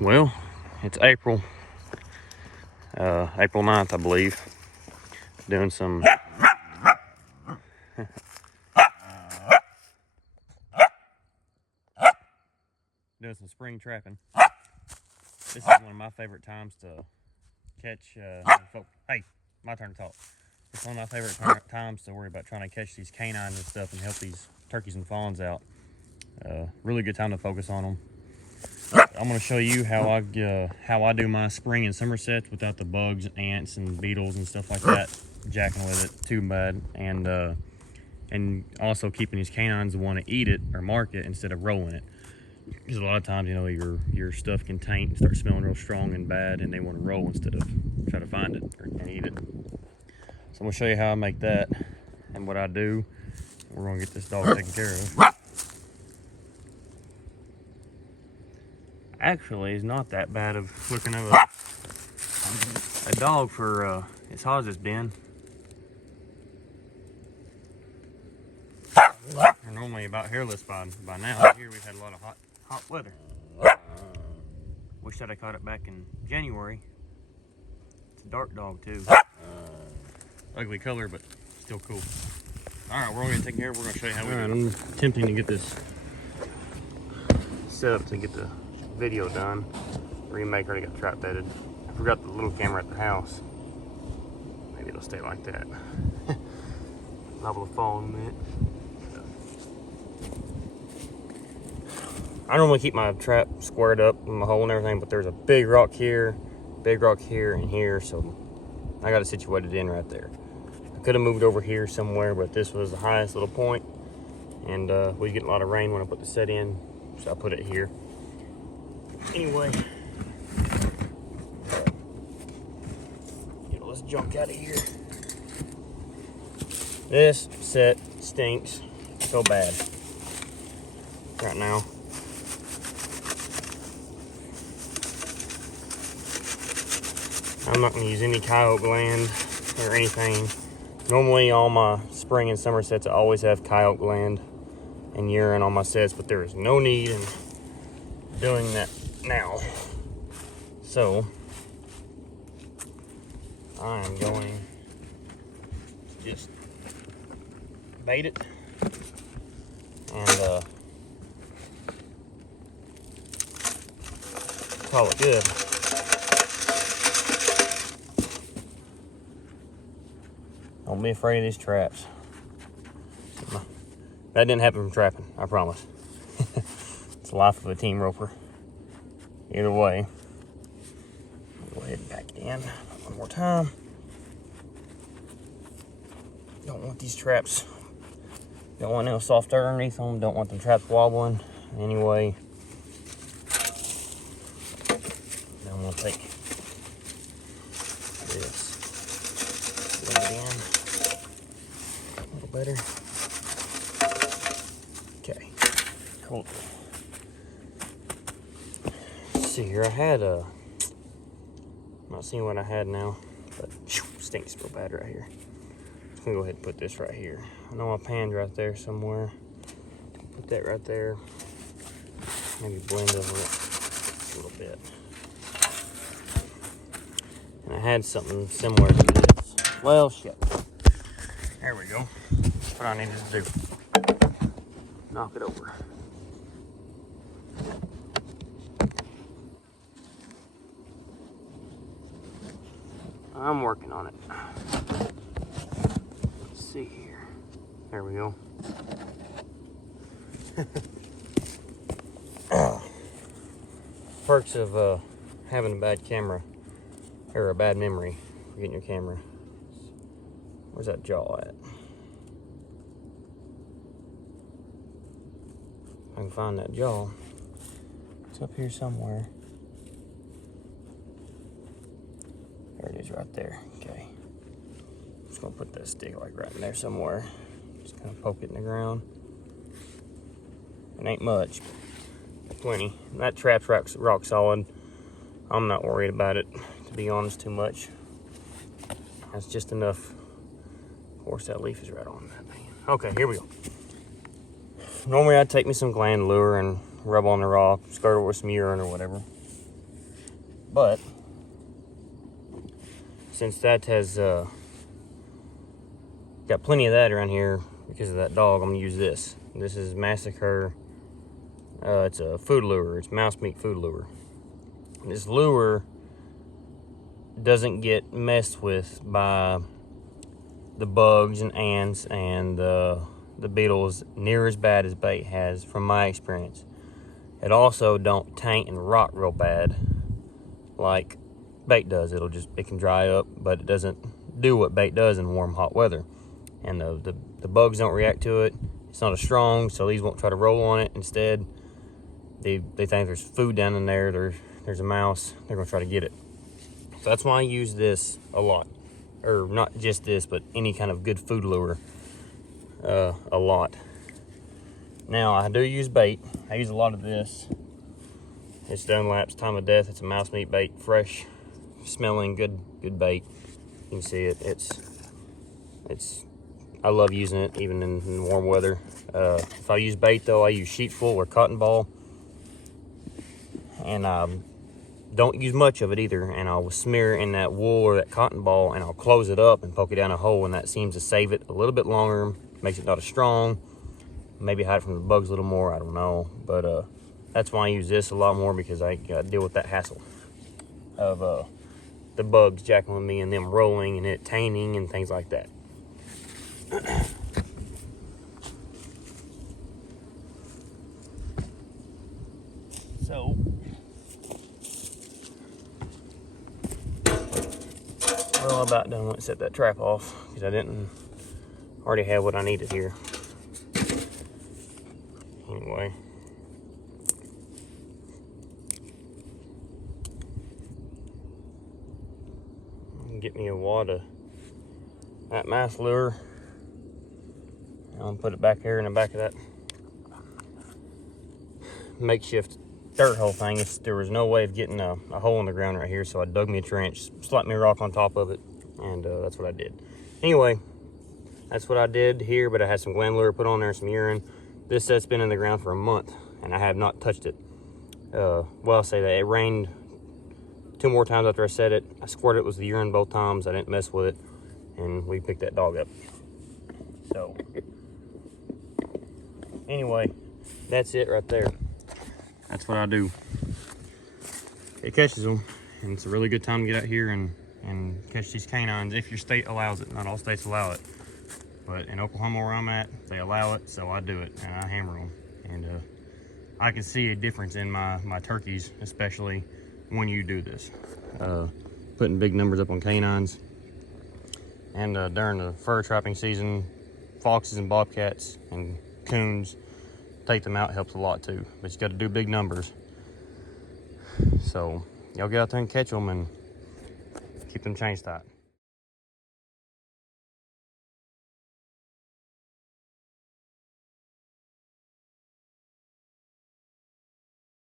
Well, it's April 9th, I believe. Doing some spring trapping. This is one of my favorite times to catch. Hey, my turn to talk. It's one of my favorite times to worry about trying to catch these canines and stuff and help these turkeys and fawns out. Really good time to focus on them. I'm going to show you how I do my spring and summer sets without the bugs, ants, and beetles and stuff like that jacking with it too bad, and also keeping these canines want to eat it or mark it instead of rolling it. Because a lot of times, you know, your stuff can taint and start smelling real strong and bad, and they want to roll instead of try to find it and eat it. So I'm going to show you how I make that and what I do. We're going to get this dog taken care of. Actually, it's not that bad of looking of a dog for as hot as it's been. They're normally about hairless by now. Here we've had a lot of hot weather. Wish that I caught it back in January. It's a dark dog too. Ugly color, but still cool. All right, we're going to take care. We're going to show you how we do it. I'm attempting to get this set up to get the video done. Remake already got trap bedded. I forgot the little camera at the house. Maybe it'll stay like that. Liable to fall in a minute. I normally keep my trap squared up in my hole and everything, but there's a big rock here, and here, so I got it situated in right there. I could have moved over here somewhere, but this was the highest little point, and we get a lot of rain when I put the set in, so I put it here. Anyway, get all this junk out of here. This set stinks so bad right now. I'm not going to use any coyote gland or anything. Normally all my spring and summer sets I always have coyote gland and urine on my sets, but there is no need in doing that now. So I'm going to just bait it and call it good. Don't be afraid of these traps. That didn't happen from trapping, I promise. It's the life of a team roper. Either way, go ahead and back it in one more time. Don't want these traps. Don't want no soft dirt underneath them. Don't want them traps wobbling. Anyway, then we'll take this, blend it in a little better. Okay, cool. Let's see here. I had I'm not seeing what I had now, but stinks real bad right here. I'm gonna go ahead and put this right here. I know my pan's right there somewhere. Put that right there. Maybe blend over it a little bit. And I had something similar to this. Well, shit. There we go. That's what I needed to do. Knock it over. I'm working on it. Let's see here. There we go. Perks of having a bad camera, or a bad memory, forgetting your camera. Where's that jaw at? I can find that jaw. It's up here somewhere. There it is right there. Okay. Just gonna put that stick like right in there somewhere. Just kind of poke it in the ground. It ain't much, but plenty. That trap's rock solid. I'm not worried about it, to be honest, too much. That's just enough. Of course, that leaf is right on that thing. Okay, here we go. Normally I'd take me some gland lure and rub on the rock, skirt it with some urine or whatever. But since that has got plenty of that around here because of that dog, I'm gonna use this. This is Massacre. It's a food lure. It's mouse meat food lure. This lure doesn't get messed with by the bugs and ants and the beetles near as bad as bait has, from my experience. It also don't taint and rot real bad like bait does. It can dry up, but it doesn't do what bait does in warm, hot weather. And the bugs don't react to it. It's not as strong, so these won't try to roll on it. Instead, they think there's food down in there. There's a mouse. They're gonna try to get it. So that's why I use this a lot, or not just this, but any kind of good food lure a lot. Now I do use bait. I use a lot of this. It's Dunlap's Time of Death. It's a mouse meat bait, fresh smelling, good bait. You can see it. It's. I love using it even in warm weather. If I use bait though, I use sheepfoil or cotton ball, and don't use much of it either. And I'll smear in that wool or that cotton ball, and I'll close it up and poke it down a hole, and that seems to save it a little bit longer, makes it not as strong. Maybe hide it from the bugs a little more, I don't know. But that's why I use this a lot more, because I deal with that hassle of the bugs jacking with me and them rolling and it tainting and things like that. So well, about done went and set that trap off because I didn't already have what I needed here. Anyway, get me a wad of that mouse lure. I'm gonna put it back here in the back of that makeshift dirt hole thing. There was no way of getting a hole in the ground right here, so I dug me a trench, slapped me a rock on top of it, and that's what I did. Anyway, that's what I did here, but I had some gland lure put on there, some urine. This set's been in the ground for a month, and I have not touched it. Well, I'll say that. It rained 2 more times after I set it. I squirted it with the urine both times. I didn't mess with it, and we picked that dog up. So anyway, that's it right there. That's what I do. It catches them, and it's a really good time to get out here and catch these canines if your state allows it. Not all states allow it, but in Oklahoma where I'm at, they allow it, so I do it, and I hammer them. And I can see a difference in my turkeys, especially when you do this. Putting big numbers up on canines. And during the fur trapping season, foxes and bobcats and coons, take them out helps a lot too, but you got to do big numbers. So y'all get out there and catch them and keep them chains tight.